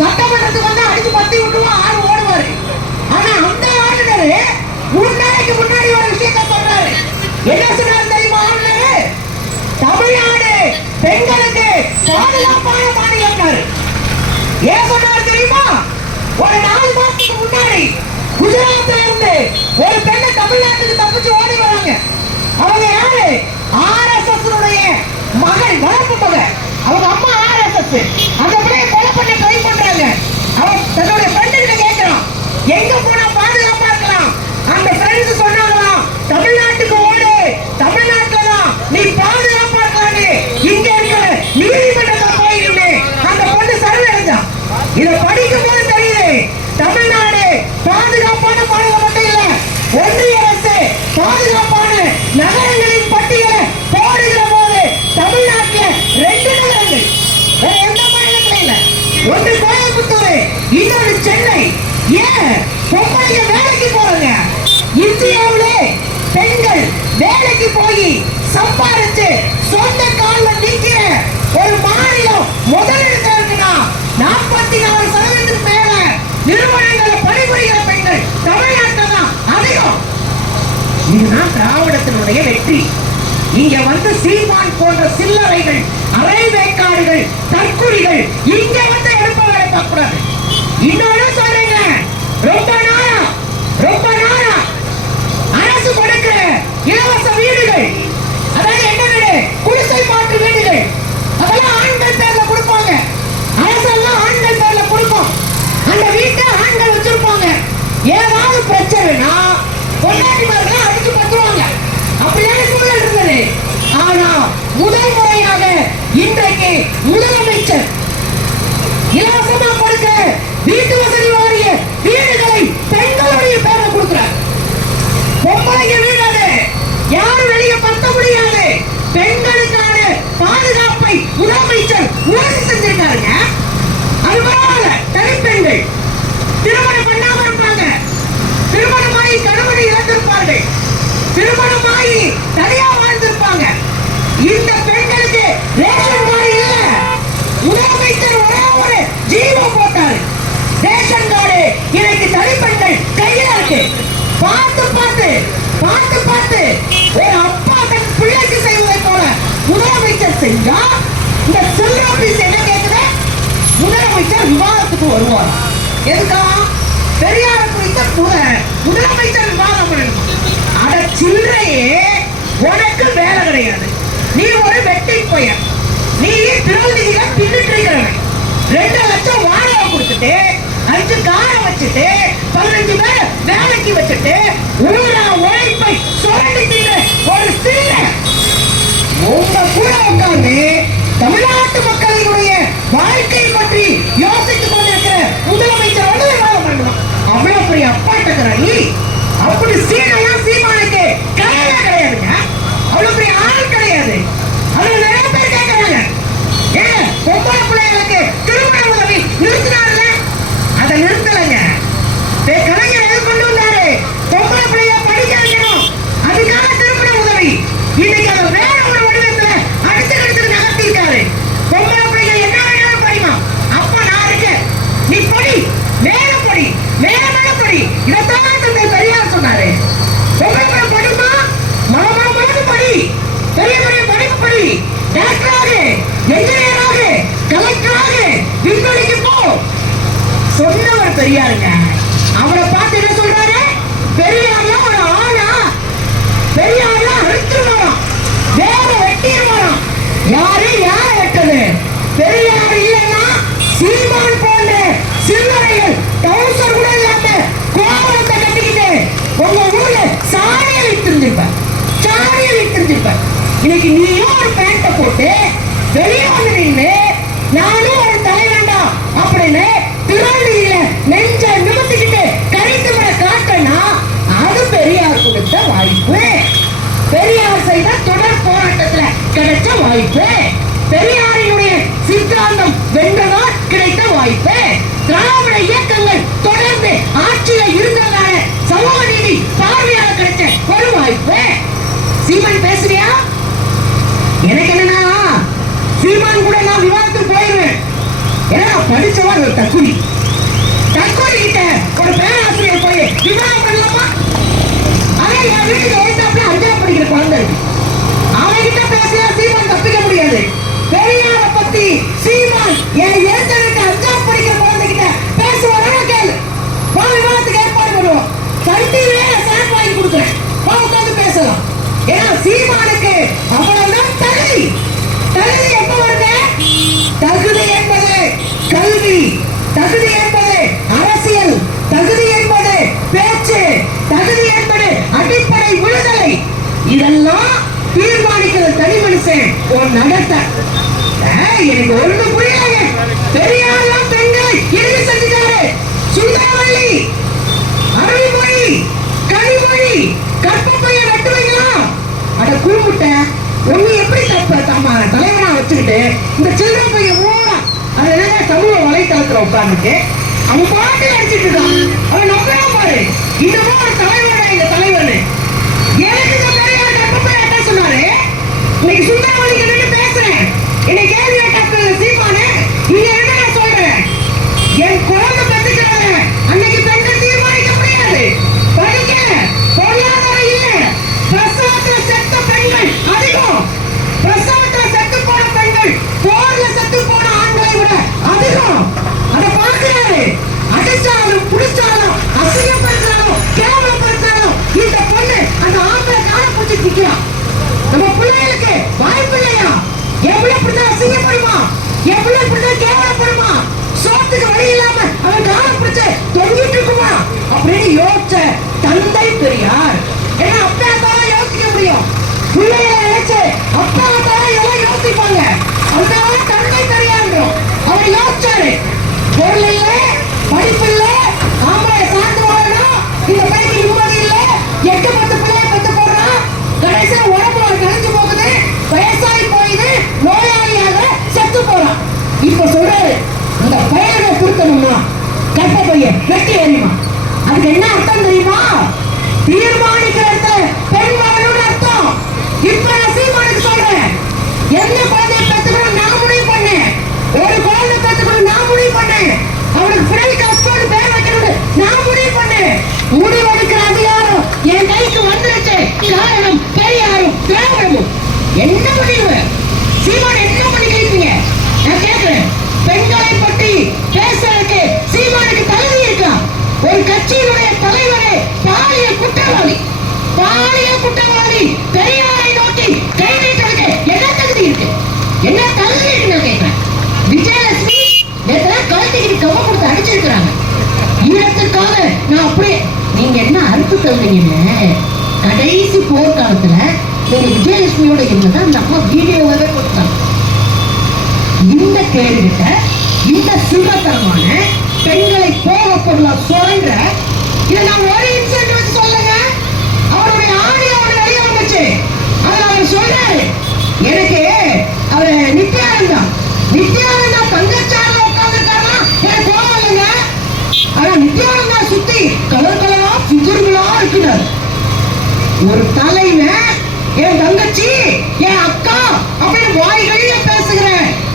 சட்டமன்றத்துக்கு வந்து அடிச்சு பத்தி விட்டுவோம் ஆறு ஓடுவாரு. ஆனா அந்த ஆளுநரு மூணு நாளைக்கு முன்னாடி ஒரு விஷயத்த சொல்றாரு. என்ன சொன்னாரு தெரியுமா ஆளுநரு? தமிழ்நாடு பெண்களுக்கு பாதுகாப்பான மாநிலம்னாரு ஏன் சொன்னாரு தெரியுமா? ஒரு நாலு மாசத்துக்கு முன்னாடி குஜராத்ல இருந்து ஒரு பெண்ணை தமிழ்நாட்டுக்கு தப்பிச்சு ஓடி வராங்க. அவங்க யாரு? ஆர்எஸ்எஸ் மகள் வளர்ப்பு மகள். அவங்க அம்மா ஆர்எஸ்எஸ் அந்த பிள்ளைய கொலை பண்ண ட்ரை பண்றாங்க. அவன் தன்னுடைய ஃப்ரெண்டுகிட்ட கேட்கிறான் எங்க போனா பாதுகாப்பா இருக்கலாம்? அந்த ஃப்ரெண்டு சொன்னாங்களாம் தமிழ்நாட்டுக்கு ஓடு தமிழ்நாட்டுல தான் நீ பாதுகாப்பா இருக்கானே இங்க இருக்கிற நீதிமன்றத்துல போயிருந்து அந்த பொண்ணு சரணடைஞ்சான் இத படிக்கும் போது தெரியுது தமிழ்நாடு பாதுகாப்பான மாநிலம் மட்டும் இல்ல ஒன்றிய அரசு பாதுகாப்பான நகரங்களின் பட்டியலை போடுகிற போது தமிழ்நாட்டுல ரெண்டு நகரங்கள் வேற எந்த மாநிலத்திலும் இல்ல ஒன்று கோயம்புத்தூர் இன்னொரு சென்னை ஏன் பொம்பளைங்க வேலைக்கு போறாங்க இந்தியாவிலே பெண்கள் வேலைக்கு போய் சம்பாதிச்சு சொந்த கால்ல நிக்கிற ஒரு மாநிலம் முதலிடத்துல இருக்குன்னா நாற்பத்தி சதவீதத்துக்கு மேல நிறுவனங்களை பணிபுரிகிற பெண்கள் தமிழ்நாட்டில் தான் அதிகம் இதுதான் திராவிடத்தினுடைய வெற்றி. இங்க வந்து சீமான் போன்ற சில்லறைகள் அரைவேக்காடுகள் தற்கொலைகள் இங்க வந்து எடுப்பவரை பார்க்கக்கூடாது. இன்னொன்னு சொல்றீங்க ரொம்ப நாளா ரொம்ப நாளா அரசு கொடுக்கிற இலவச வீடுகள் அதாவது என்ன வீடு? குடிசை மாற்று வீடுகள். அதெல்லாம் ஆண்கள் பேர்ல கொடுப்பாங்க. அரசெல்லாம் ஆண்கள் பேர்ல அந்த வீட்டை ஆண்கள் வச்சிருப்பாங்க. ஏதாவது பிரச்சனைனா பொண்டாட்டிமார்கள் அடிச்சு பத்துருவாங்க அப்படியான சூழல் இருந்தது. ஆனா முதல் முறையாக இன்றைக்கு முதலமைச்சர் இலவசமா கொடுக்க வீட்டு வசதி வாரிய வீடுகளை பெண்களுடைய பேர்ல கொடுக்கிறார் பொம்பளைங்க வீடு அது யாரும் வெளியே பத்த முடியாது பெண்களுக்கான பாதுகாப்பை முதலமைச்சர் உறுதி செஞ்சிருக்காருங்க அது பரவாயில்ல தனிப்பெண்கள் திருமணம் பண்ணாம இருப்பாங்க. திருமணமாகி கணவனை இழந்திருப்பார்கள். திருமணமாகி தனியா வாழ்ந்திருப்பாங்க. இந்த பெண்களுக்கு ரேஷன் கார்டு இல்ல. முதலமைச்சர் ஒரே ஒரு ஜீவோ போட்டாரு. ரேஷன் கார்டு இன்னைக்கு தனிப்பெண்கள் கையில இருக்கு. பார்த்து பார்த்து பார்த்து பார்த்து ஒரு அப்பா தன் பிள்ளைக்கு செய்வதை போல முதலமைச்சர் செஞ்சா இந்த செல்வ என்ன கேட்குது முதலமைச்சர் விவாதத்துக்கு வருவார். எதுக்கா பெரியார குறித்த முதலமைச்சர் விவாதம் பண்ணணும் அட சில்லறையே உனக்கு வேலை கிடையாது. நீ ஒரு வெட்டி பையன் நீ திருமதியில பின்னிட்டு இருக்கிறவன். ரெண்டு லட்சம் வாடகை கொடுத்துட்டு அஞ்சு காரை வச்சுட்டு பதினஞ்சு பேர் வேலைக்கு வச்சுட்டு ஊரா உழைப்பை சுரண்டி ஒரு சில்ல உங்க கூட உட்கார்ந்து தமிழ்நாட்டு மக்களினுடைய வாழ்க்கை பற்றி யோசித்துக் கொண்டிருக்கிற முதலமைச்சர் வந்து விவாதம் பண்ணணும் அவ்வளவு பெரிய அப்பாட்டக்கிற நீ அப்படி சீனையா சீமானுக்கு கிடையவே கிடையாதுங்க அவ்வளவு பெரிய ஆள் கிடையாது அதுல நிறைய பேர் கேட்கறாங்க ஏன் பொம்பளை பிள்ளைகளுக்கு திருமண உதவி நிறுத்தினாருங்க அதை நிறுத்தலைங்க டேய், கலைஞர் எது கொண்டு வந்தாரு பொம்பளை பிள்ளைய படிக்க வைக்கணும் அதுக்காக திருமண உதவி இன்னைக்கு அதை வேற ஒரு வடிவத்துல அடுத்து அடுத்து நகர்த்திருக்காரு பொம்பளை பிள்ளைங்க என்ன வேணாலும் படிமா அப்ப நான் இருக்கேன் நீ படி மேல படி மேல மேல படி இதைத்தான் தந்தை பெரியார் சொன்னாரு பொம்பளை பிள்ளை படிமா மாமா மாமா படி பெரிய பெரிய படிப்பு படி டாக்டராக என்ஜினியராக கலெக்டராக விண்வெளிக்கு போ சொன்னவர் பெரியாருங்க அவரை பார்த்து என்ன சொல்றாரு பெரியார்லாம் ஒரு ஆளா பெரியார்லாம் அறுத்துருவாராம் வேற வெட்டிடுவாராம் யாரு யார வெட்டது பெரியார் இல்லைன்னா சீமான் போன்ற சில்லறைகள் டவுசர் கூட இல்லாம கோபுரத்தை கட்டிக்கிட்டு உங்க ஊர்ல சாணியை வித்திருந்திருப்ப சாணியை வித்திருந்திருப்ப இன்னைக்கு நீயும் ஒரு பேண்ட்டை போட்டு வெளியே வந்து நின்று நானும் ஒரு தலைவன்டா அப்படின்னு திருவள்ளியில நெஞ்ச நிமித்திக்கிட்டு கரைத்து விட காட்டனா அது பெரியார் கொடுத்த வாய்ப்பு பெரியார் செய்த தொடர் போராட்டத்துல கிடைச்ச வாய்ப்பு பெரியாரினுடைய சித்தாந்தம் வென்றதால் கிடைத்த வாய்ப்பு திராவிட இயக்கங்கள் தொடர்ந்து ஆட்சியில இருந்ததால சமூக நீதி பார்வையாக கிடைச்ச ஒரு வாய்ப்பு சீமன் பேசுறியா எனக்கு என்னன்னா சீமான் கூட நான் விவாதத்துக்கு போயிருவேன் ஏன்னா படிச்சவா ஒரு தக்குடி தற்கொலை கிட்ட ஒரு பேராசிரியர் போய் விவாதம் பண்ணலாமா ஆனா என் வீட்டுக்கு எழுத்தாப்புல அஞ்சாம் படிக்கிற குழந்தை அவன் அவன்கிட்ட பேசினா சீமான் தப்பிக்க முடியாது. பெரியார பத்தி சீமான் என் எழுத்த வீட்டு அஞ்சாம் படிக்கிற குழந்தை கிட்ட பேசுவாரா கேளு வா விவாதத்துக்கு ஏற்பாடு பண்ணுவோம் சல்டிவே சாட் வாங்கி கொடுக்குறேன் வா உட்காந்து பேசலாம் ஏன்னா சீமானுக்கு அவ்வளவுதான் தகுதி தகுதி எப்ப வருது தகுதி என்பது கல்வி தகுதி என்பது அரசியல் தகுதி என்பது பேச்சு தகுதி என்பது அடிப்படை விடுதலை இதெல்லாம் தீர்மானிக்கிறது தனி மனுஷன் உன் நடத்த ஏய், எனக்கு ஒண்ணு புரியல பெரியாரெல்லாம் பெண்களை இறுதி செஞ்சுட்டாரு சுந்தரவள்ளி அருள்மொழி கனிமொழி கற்பப்பைய வெட்டு வைக்கலாம் அட கூப்பிட்ட ஒண்ணு எப்படி தப்ப தம்மா தலைவனா வச்சுக்கிட்டு இந்த சில்லற பையன் ஓடா அது என்ன சமூக வலைத்தளத்துல உட்கார்ந்துட்டு அவன் பாட்டு அடிச்சிட்டு இருக்கான் அவன் நம்பலாம் பாரு இன்னமும் ஒரு தலைவனா இந்த தலைவன் எனக்கு இந்த பெரியார் கற்பப்பைய என்ன சொன்னாரு இன்னைக்கு சுந்தரவழிக்கு கிட்ட பேசுறேன் என்னை கேள்வி கேட்ட சீமானு நீங்க என்ன நான் சொல்றேன் என் குழந்தை பெற்றுக்கிறாங்க அன்னைக்கு பெண்கள் தீர்மானிக்க முடியாது படிக்க பொருளாதாரம் இல்ல பிரசவத்துல செத்த பெண்கள் அதிகம் பிரசவத்துல செத்து போன பெண்கள் போர்ல செத்து போன ஆண்களை விட அதிகம் அத பார்க்கிறாரு அடிச்சாலும் புடிச்சாலும் அசிங்கப்படுத்தினாலும் கேவலப்படுத்தினாலும் இந்த பொண்ணு அந்த ஆண்களை காண பிடிச்சி நிக்கலாம் நம்ம பிள்ளைகளுக்கு வாய்ப்பு இல்லையா எவ்வளவு இப்படிதான் அசிங்கப்படுமா எவ்வளவு இப்படிதான் கேவலப்படுமா சோத்துக்கு வழி இல்லாம அவன் காலம் பிடிச்சு தொங்கிட்டு இருக்குமா அப்படின்னு யோசிச்ச தந்தை பெரியார் ஏன்னா அப்பா தான் யோசிக்க முடியும். பிள்ளைகளை நினைச்சு அப்பா தான் எல்லாம் யோசிப்பாங்க. அதனால தந்தை பெரியார்ன்றோம் அவர் யோசிச்சாரு. பொருள் இல்ல படிப்பு இல்ல ஆம்பளை சார்ந்து வாழணும் இந்த பையனுக்கு நிம்மதி இல்ல எட்டு பத்து பிள்ளைய பெத்து போடுறான் கடைசியா உடம்பு கலைஞ்சு போகுது வயசாகி போயுது நோயாளியாக செத்து போறான். இப்ப சொல்றாரு அந்த பையனை திருத்தணுமா? கட்ட பையன் வெட்டி எறியுமா? அதுக்கு என்ன அர்த்தம் தெரியுமா? தீர்மானிக்கிற இடத்துல பெண் வரணும்னு அர்த்தம். இப்ப நான் சீமானுக்கு சொல்றேன். எந்த குழந்தைய பெத்துக்கணும் நான் முடிவு பண்ணேன். ஒரு குழந்தை பெத்துக்கணும் நான் முடிவு பண்ணேன். அவனுக்கு பிறகு கஷ்டம் பேர் வைக்கணும்னு நான் முடிவு பண்ணேன். முடிவு முடிவெடுக்கிற அதிகாரம் என் கைக்கு வந்துருச்சு. காரணம் பெரியாரும் திராவிடமும். என்ன முடிவு? சீமான் என்ன பண்ணிக்கிறீங்க நான் கேட்கிறேன் பெண்களை பற்றி பேசுறதுக்கு சீமானுக்கு தகுதி இருக்கா ஒரு கட்சியினுடைய தலைவரே பாலியல் குற்றவாளி பாலியல் குற்றவாளி பெரியாரை நோக்கி கை நீட்டுறதுக்கு என்ன தகுதி இருக்கு என்ன தகுதி இருக்கு நான் கேட்கிறேன் விஜயலட்சுமி நேற்று கழுத்துக்கு கவ கொடுத்து அடிச்சிருக்கிறாங்க ஈழத்திற்காக நான் அப்படியே நீங்க என்ன அறுத்து தந்தீங்கன்னு கடைசி போர்க்காலத்துல ஒரு விஜயலட்சுமியோட இருந்ததை அந்த அம்மா வீடியோவே கொடுத்தாங்க இந்த கேள்விகிட்ட இந்த சிவத்தரமான பெண்களை போக பொருளா சொல்ற இதை நான் ஒரு இன்சென்ட் வச்சு சொல்லுங்க. அவருடைய ஆடியோ அவர் நிறைய வந்துச்சு. அதுல அவர் சொல்றாரு. எனக்கு அவர் நித்யானந்தா நித்யானந்தா பங்கச்சாரம் உட்கார்ந்துருக்காருன்னா எனக்கு கோவம் இல்லைங்க ஆனா நித்யானந்தா சுத்தி கலர் கலரா ஃபிகர்களா இருக்கிறார் ஒரு தலைவன் என் தங்கச்சி என் அக்கா அப்படின்னு வாய்களில பேசுகிற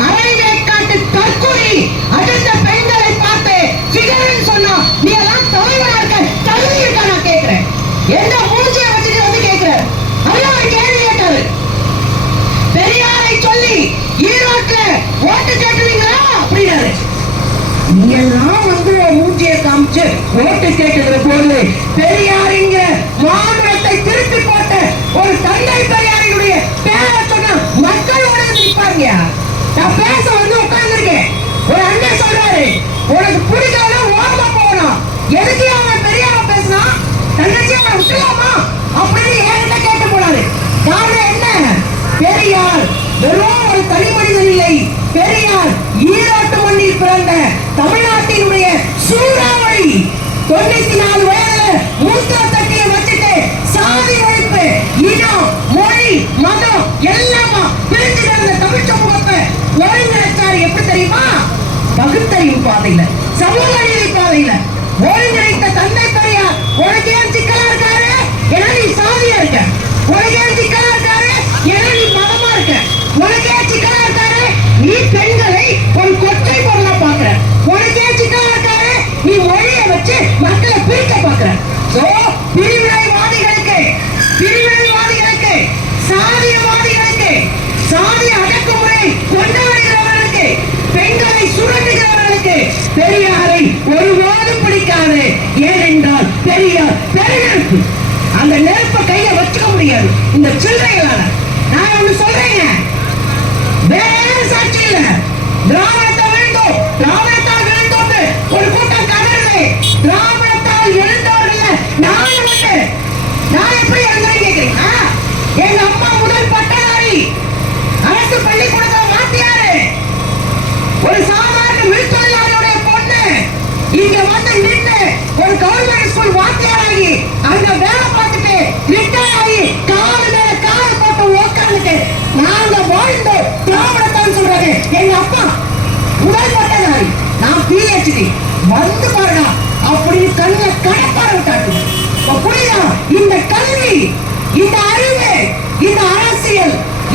அரைவேக்காட்டு தற்கொலை அடுத்த பெண்களை பார்த்து ஃபிகர்னு சொன்னா நீ எல்லாம் தலைவனா இருக்க தகுதி இருக்கா? நான் கேட்கிறேன். எந்த மூஞ்சியை வச்சுட்டு வந்து கேட்கிறேன்? அதான் ஒரு கேள்வி கேட்டாரு. பெரியாரை சொல்லி ஈரோட்ல ஓட்டு கேட்டுறீங்களா அப்படின்னாரு. நீங்கெல்லாம் வந்து மூஞ்சியை காமிச்சு ஓட்டு கேட்டுக்கிற போது பெரியாரிங்க ஒரு தந்தை பெரியாரினுடைய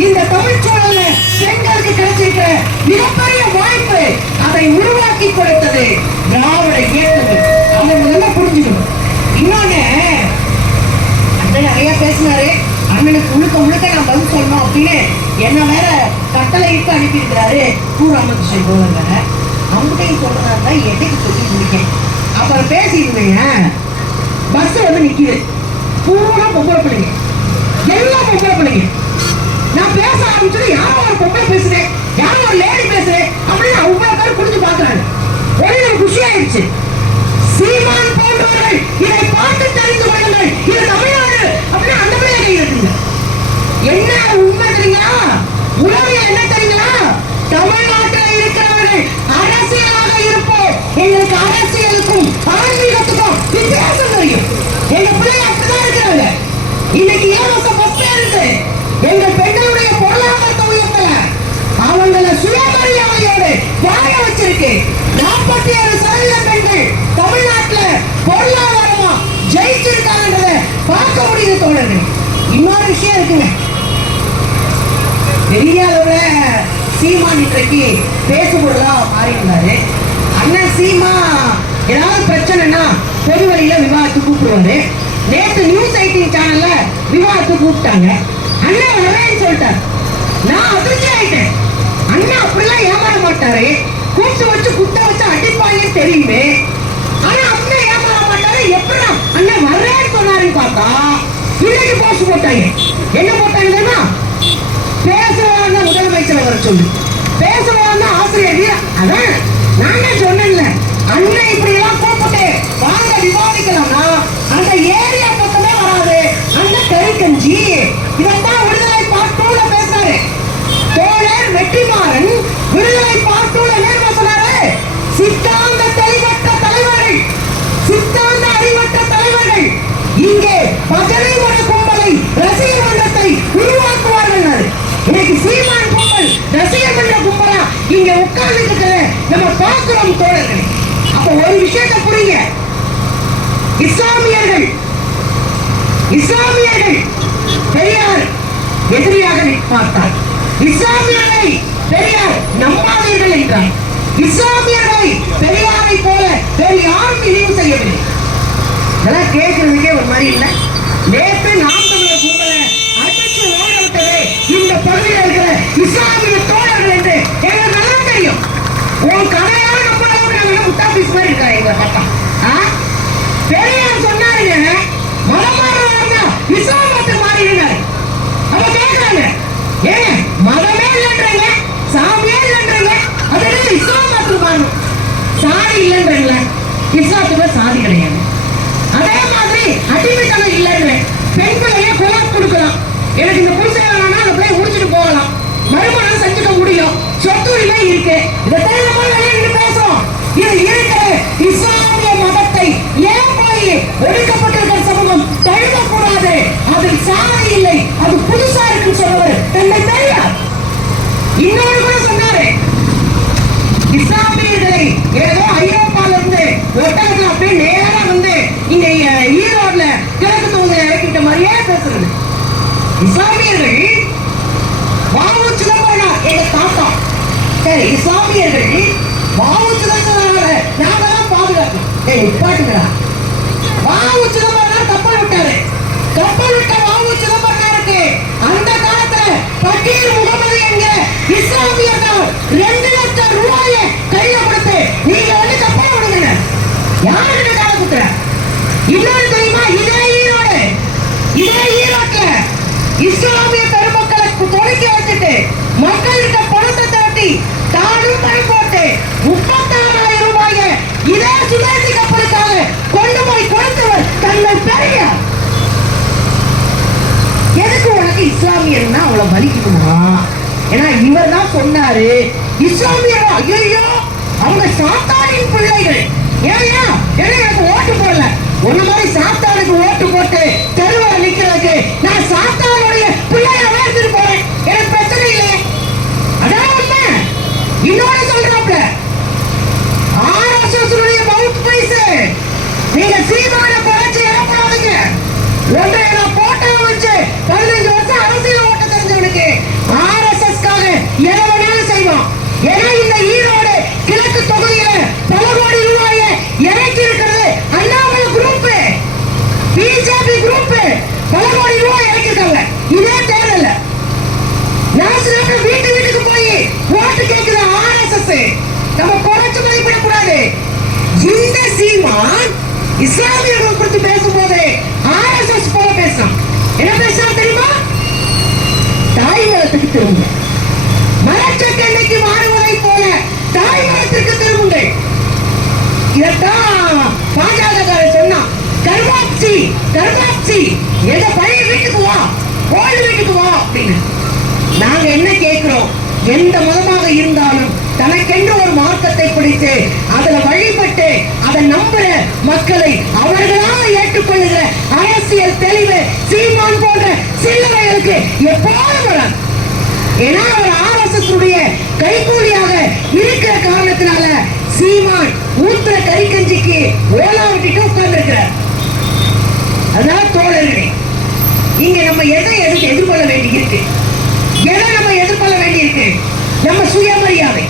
இந்த தமிழ் பெண்களுக்கு கிடைச்சிருக்கிற மிகப்பெரிய வாய்ப்பு அதை உருவாக்கி கொடுத்தது திராவிட இயக்கம் அதை முதல்ல புரிஞ்சுக்கணும். இன்னொன்னு அண்ணன் நிறைய பேசினாரு. அண்ணனுக்கு முழுக்க முழுக்க நான் பதில் சொல்லணும் அப்படின்னு என்ன வேற கட்டளையிட்டு அனுப்பியிருக்கிறாரு கு. ராமகிருஷ்ணன் கோதங்கரை அவங்களையும் சொல்றதா இருந்தா எதுக்கு சொல்லி முடிக்கேன். அப்புறம் பேசியிருந்தீங்க பஸ் வந்து நிக்குது. பூரா பொம்பளை பிள்ளைங்க. எல்லாம் பொம்பளை பிள்ளைங்க. நான் பேச ஆரம்பிச்சது யாரோ ஒரு பொம்பளை பேசுறேன் யாரோ ஒரு லேடி பேசுறேன் அப்படின்னு அவ்வளவு பேர் குடிச்சு பாக்குறாங்க ஒரே ஒரு குஷி ஆயிடுச்சு. சீமான் போன்றவர்கள் இதை பார்த்து தெரிந்து கொள்ளுங்கள் இது தமிழ்நாடு அப்படின்னு அந்த பிள்ளைய கையில் இருக்குங்க என்ன உண்மை தெரியுங்களா உளவியல் என்ன தெரியுங்களா தமிழ்நாட்டில் இருக்கிறவர்கள் அரசியலாக இருப்போம் எங்களுக்கு அரசியலுக்கும் ஆன்மீகத்துக்கும் வித்தியாசம் தெரியும் எங்க பிள்ளைங்க அப்படிதான் இருக்கிறாங்க இன்னைக்கு இலவச பஸ் இருக்கு எங்க பெண்களுடைய பொருளாதாரத்தை உயர்த்தல அவங்கள சுயமரியாதையோடு வாழ வச்சிருக்கு நாற்பத்தி ஏழு சதவீத பெண்கள் தமிழ்நாட்டுல பொருளாதாரமா ஜெயிச்சிருக்காங்கன்றத பார்க்க முடியுது தோழர்கள் இன்னொரு விஷயம் இருக்குங்க பெரிய அளவுல சீமான் இன்றைக்கு பேசுபொருளா மாறி இருந்தாரு. அண்ணன் சீமா ஏதாவது பிரச்சனைனா பொது வழியில விவாதத்துக்கு கூப்பிடுவாரு. நேற்று நியூஸ் எயிட்டின் சேனல்ல விவாதத்துக்கு கூப்பிட்டாங்க. அண்ணன் வரேன்னு சொல்லிட்டார். நான் அதிர்ச்சி ஆயிட்டேன். அண்ணன் அப்படிலாம் ஏமாற மாட்டாரு. கூப்பிட்டு வச்சு குத்த வச்சு அடிப்பாங்கன்னு தெரியுமே. ஆனா அண்ணன் ஏமாற மாட்டாரு. எப்படி அண்ணன் வர்றேன்னு சொன்னாருன்னு பார்த்தா இன்னைக்கு போஸ்ட் போட்டாங்க. என்ன போட்டாங்க தெரியுமா? பேசுவாங்க முதலமைச்சரை வர சொல்லி. பேசுவாங்க ஆசிரியர். அதான் நானே சொன்னேன்ல. அண்ணன் இப்படி எல்லாம் கூப்பிட்டு வாங்க விவாதிக்கலாம்னா அந்த ஏரியா பக்கமே வராது. அந்த கருக்கஞ்சி கஞ்சி. இஸ்லாம் தோழர்கள் அப்ப ஒரு விஷயத்தை புரியுங்க. இஸ்லாமியர்கள் இஸ்லாமியர்கள் பெரியார் எதிரியாக பார்த்தார் இஸ்லாமியர்களை பெரியார் நம்பாதீர்கள் என்றார். இஸ்லாமியர்களை பெரியாரை போல வேறு யாரும் இழிவு செய்யவில்லை. இதெல்லாம் கேட்கறதுக்கே ஒரு மாதிரி இல்லை. நேற்று நாம் தமிழர் கும்பலை அடிச்சு ஓட இந்த பகுதியில் இருக்கிற இஸ்லாமிய தோழர்கள் என்று எனக்கு நல்லா தெரியும். உன் கடை நம்ம அளவுக்கு நாங்க மாதிரி இருக்கா எங்க பக்கம்? ஆ? பெரியார் சொன்னாருங்க மதம் இஸ்லாமத்தை மாறிடுங்க அவ கேட்கறாங்க ஏங்க மதமே இல்லைன்றீங்க. சாமியே இல்லைன்றீங்க. அது என்ன இஸ்லாம் மாற்று மாறணும் சாதி இல்லைன்றீங்கள. இஸ்லாத்துக்கு சாதி கிடையாது. அதே மாதிரி அடிமைத்தனம் இல்லைன்னு பெண் பிள்ளைய கொலை கொடுக்கலாம். எனக்கு இந்த புருஷன் வேணாம்னா அதை போய் முடிச்சுட்டு போகலாம். மறுமணம் செஞ்சுக்க முடியும் சொத்து உரிமை இருக்கு இதைத்தான் நம்ம வெளியே நின்று பேசுறோம் இது இருக்கிற இஸ்லாமிய மதத்தை ஏன் போய் ஒடுக்கப்பட்டிருக்கிற சமூகம் தழுவக்கூடாது அதில் சாதி இல்லை அது புதுசா இருக்குன்னு சொல்றவர் தன்னை பெரியார் இன்னொரு கூட சொன்னாரு இஸ்லாமியர்களை ஏதோ ஐரோப்பால இருந்து ஒட்டகத்துல அப்படியே நேரா வந்து இங்க அஹ், ஈரோட்ல கிழக்கு தொகுதியில இறக்கிட்ட மாதிரியே பேசுறது இஸ்லாமியர்கள் வாவு சிதம்பரனார் எங்க தாத்தா சரி இஸ்லாமியர்கள் வாவு சிதம்பரனார நாங்க தான் பாதுகாக்கணும் ஏய் நிப்பாட்டுங்கடா வாவு சிதம்பரம் கப்பல் விட்டாரு கப்பல் விட்ட வாவு சிதம்பரனாருக்கு அந்த காலத்துல பக்கீர் முகமது என்கிற இஸ்லாமியர்கள் ரெண்டு லட்சம் ரூபாயை கையில கொடுத்து நீங்க வந்து கப்பல் விடுங்க யாருக்கு கால குத்துற? இன்னொரு தெரியுமா? இதே ஈரோடு. இதே ஈரோட்டுல இஸ்லாமிய பெருமக்களை தொடக்கி வச்சுட்டு மக்கள்கிட்ட பணத்தை திரட்டி தானும் பணி போட்டு முப்பத்தாறாயிரம் ரூபாயை இதே சுதேசி கப்பலுக்காக கொண்டு போய் கொடுத்தவர் தங்கள் பெரியார். எதுக்கு உனக்கு இஸ்லாமியர்னா அவளை வலிக்குமா ஏன்னா இவர் தான் சொன்னாரு இஸ்லாமியரா? ஐயோ அவங்க சாத்தானின் பிள்ளைகள் ஏயா ஏன்னா எனக்கு ஓட்டு போடல உன்ன மாதிரி சாத்தானுக்கு ஓட்டு போட்டு தெருவில் நிக்கிறதுக்கு நான் சாத்தானுடைய பிள்ளைய வளர்த்துட்டு போறேன் எனக்கு பிரச்சனை இல்லை அதான் உண்மை இன்னொன்னு சொல்றாப்ல ஆர்எஸ்எஸ் உடைய மவுத் பைஸ் நீங்க சீமான குறைச்சு இறப்படாதீங்க ஒன்றை நான் போட்டோ வச்சு பதினஞ்சு வருஷம் அரசியல் ஓட்ட தெரிஞ்சவனுக்கு ஆர்எஸ்எஸ் காக எதை வேணாலும் செய்வோம் ஏன்னா இந்த ஈரோடு கிழக்கு தொகுதியில பல கோடி ரூபாயை இறக்கி இருக்கிறது அண்ணாமலை குரூப் பிஜேபி குரூப் பல கோடி ரூபாய் இறக்கிருக்காங்க இதே தேர்தல்ல நேஷனல் வீட்டு வீட்டுக்கு போய் ஓட்டு கேட்கிற ஆர்எஸ்எஸ் நம்ம குறைச்சு மதிப்பிட கூடாது இந்த சீமான் இஸ்லாமியர்கள் குறித்து பேசும்போது ஆர்எஸ்எஸ் போல பேசணும் என்ன பேசுறான் தெரியுமா? தாய் மரத்துக்கு திரும்ப மரச்சக்கண்ணைக்கு மாறுவதை போல தாய் மரத்திற்கு திரும்புங்கள் இதைத்தான் பாஜக சொன்னான். கர்மாட்சி கர்மாட்சி எங்க பழைய வீட்டுக்கு வா ஓல்டு வீட்டுக்கு வா அப்படின்னு. நாங்க என்ன கேட்கிறோம் எந்த மதமாக இருந்தாலும் தனக்கென்று ஒரு மார்க்கத்தை பிடித்து அதுல வழிபட்டு அதை நம்புற மக்களை அவர்களாக ஏற்றுக்கொள்ளுகிற அரசியல் தெளிவு சீமான் போன்ற சில்லறைகளுக்கு எப்போதும் வராது. ஏன்னா அவர் ஆர்எஸ்எஸ் உடைய கைகூலியாக இருக்கிற காரணத்தினால சீமான் ஊத்துற கறிக்கஞ்சிக்கு ஓலா விட்டுட்டு உட்கார்ந்து அதனால தோழர்களே இங்க நம்ம எதை எதிர்கொள்ள வேண்டி இருக்கு எதை நம்ம எதிர்கொள்ள வேண்டி இருக்கு நம்ம சுயமரியாதை.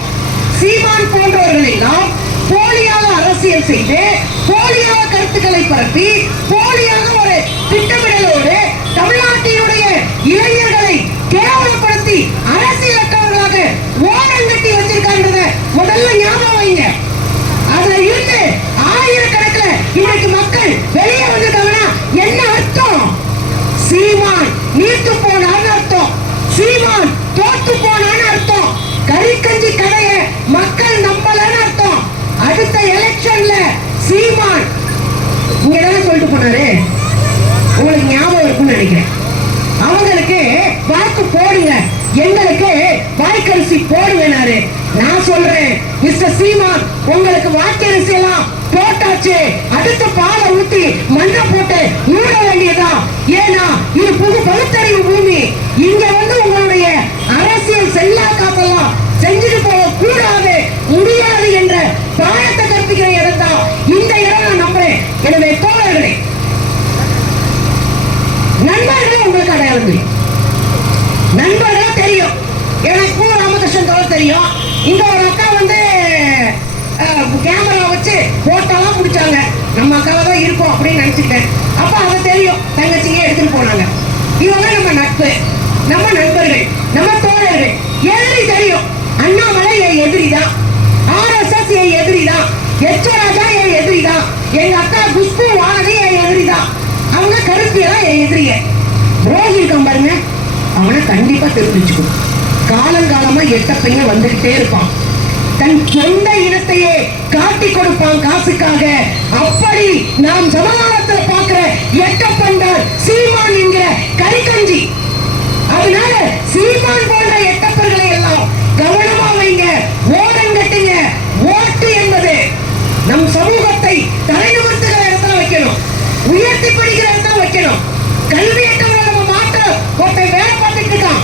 சீமான் போன்றவர்கள் எல்லாம் போலியாக அரசியல் செய்து போலியாக கருத்துக்களை பரப்பி போலியாக ஒரு திட்டமிடலோடு தமிழ்நாட்டினுடைய இளைஞர்களை கேவலப்படுத்தி அரசியலற்றவர்களாக ஓரம் கட்டி வச்சிருக்கான்றத முதல்ல ஞாபகம் வைங்க அதுல இருந்து ஆயிரக்கணக்கில் இன்னைக்கு மக்கள் வெளியே வந்திருக்காங்கன்னா என்ன அர்த்தம் சீமான் நீத்து போனான்னு அர்த்தம் சீமான் தோத்து போனான்னு அர்த்தம் கறிக்கஞ்சி கடைய மக்கள் நம்பலன்னு அர்த்தம் அடுத்த எலெக்ஷன்ல சீமான் இங்க தானே சொல்லிட்டு போனாரு உங்களுக்கு ஞாபகம் இருக்கும்னு நினைக்கிறேன் அவங்களுக்கு வாக்கு போடுங்க எங்களுக்கு வாய்க்கரிசி போடுவேனாரு. நான் சொல்றேன் மிஸ்டர் சீமான் உங்களுக்கு வாய்க்கரிசி எல்லாம் போட்டாச்சு. அடுத்த பாலை ஊத்தி மண்ணை போட்டு மூட வேண்டியதா? ஏன்னா இது புது பகுத்தறிவு பூமி. இங்க வந்து உங்களுடைய அரசியல் செல்லா காப்பெல்லாம் செஞ்சுட்டு போக கூடாது முடியாது என்ற பாயத்தை கற்பிக்கிற இடம் தான் இந்த இடம் நான் நம்புறேன். எனவே தோழர்களே நண்பர்களே உங்களுக்கு அடையாளம் நண்பர்கள் எனக்கும் எனக்கு ராமகிருஷ்ணன் தோழர் தெரியும். இந்த ஒரு அக்கா வந்து கேமரா வச்சு போட்டோலாம் பிடிச்சாங்க. நம்ம அக்காவை தான் இருக்கும் அப்படின்னு நினைச்சுக்கிட்டேன். அப்ப அவ தெரியும் தங்கச்சியே எடுத்துட்டு போனாங்க. இவங்க நம்ம நட்பு நம்ம நண்பர்கள் நம்ம தோழர்கள். எதிரி தெரியும். அண்ணாமலை என் எதிரி தான் ஆர்எஸ்எஸ் என் எதிரி தான் எச்சராஜா என் எதிரி தான் எங்க அக்கா குஷ்பு வானதி என் எதிரி தான் அவங்க கருப்பியெல்லாம் என் எதிரிய. ரோஹி இருக்கான் பாருங்க. அவனை கண்டிப்பா தெரிஞ்சுக்கணும். காலங்காலமா எட்ட பையன் வந்துகிட்டே இருப்பான். தன் சொந்த இனத்தையே காட்டி கொடுப்பான் காசுக்காக. அப்படி நாம் சமகாலத்துல பாக்குற எட்ட பண்டார் சீமான் என்கிற கறிக்கஞ்சி. அதனால சீமான் போன்ற எட்டப்பர்களை எல்லாம் கவனமா வைங்க. ஓரங்கட்டுங்க ஓட்டு என்பது நம் சமூகத்தை தலைநிமிர்த்துகிற இடத்துல வைக்கணும். உயர்த்தி பிடிக்கிற இடத்துல வைக்கணும். கல்வியற்றவங்களை நம்ம மாற்ற ஒருத்தன் வேலை பார்த்துட்டு இருக்கான்.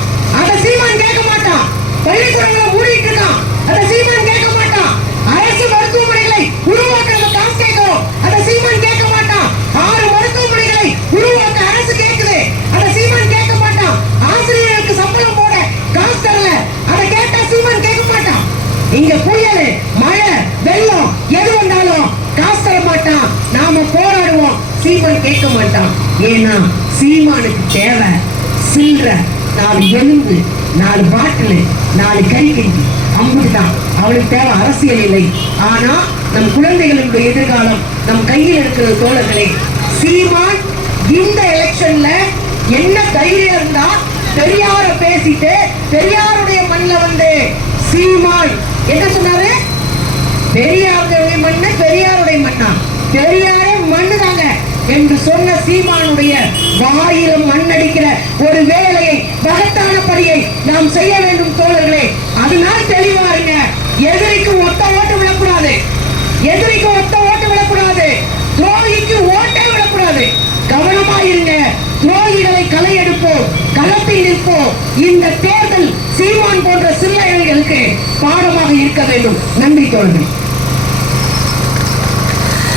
சீமான் கேட்க மாட்டான். பள்ளிக்கூடங்களை மூடிட்டு இருக்கான். அந்த சீமான் கேட்க மாட்டான் அரசு மருத்துவமனைகளை உருவாக்க நம்ம காசு கேட்கிறோம் அதை சீமான் கேட்க மாட்டான் ஆறு மருத்துவமனைகளை உருவாக்க அரசு கேட்குது அதை சீமான் கேட்க மாட்டான் ஆசிரியர்களுக்கு சம்பளம் போட காசு தரல அதை கேட்டா சீமான் கேட்க மாட்டான் இங்க புயல் மழை வெள்ளம் எது வந்தாலும் காசு தர மாட்டான் நாம போராடுவோம் சீமான் கேட்க மாட்டான் ஏன்னா சீமானுக்கு தேவை சில்ற நாலு எலும்பு நாலு பாட்டில் நாலு கறிக்கஞ்சி அம்புட்டு தான் அவளுக்கு தேவை அரசியல் இல்லை. ஆனா நம் குழந்தைகளுடைய எதிர்காலம் நம் கையில் இருக்கிற தோழர்களே சீமான் இந்த எலெக்ஷன்ல என்ன தைரியம் இருந்தா பெரியார பேசிட்டு பெரியாருடைய மண்ணில் வந்து சீமான் என்ன சொன்னாரு? பெரியாருடைய மண்ணு பெரியாருடைய மண்ணா. பெரியாரே மண்ணு தாங்க என்று சொன்ன சீமானுடைய வாயிலும் மண்ணடிக்கிற ஒரு வேலையை மகத்தான படியை நாம் செய்ய வேண்டும் தோழர்களே. அதனால் தெளிவாருங்க எதிரிக்கு ஒத்த ஓட்டு விடக்கூடாது. எதிரிக்கு ஒத்த ஓட்டு விடக்கூடாது. துரோகிக்கு ஓட்டே விடக்கூடாது. கவனமா இருங்க. துரோகிகளை களை எடுப்போம் களத்தில் நிற்போம். இந்த தேர்தல் சீமான் போன்ற சில்லைகளுக்கு பாடமாக இருக்க வேண்டும். நன்றி தோழர்கள்.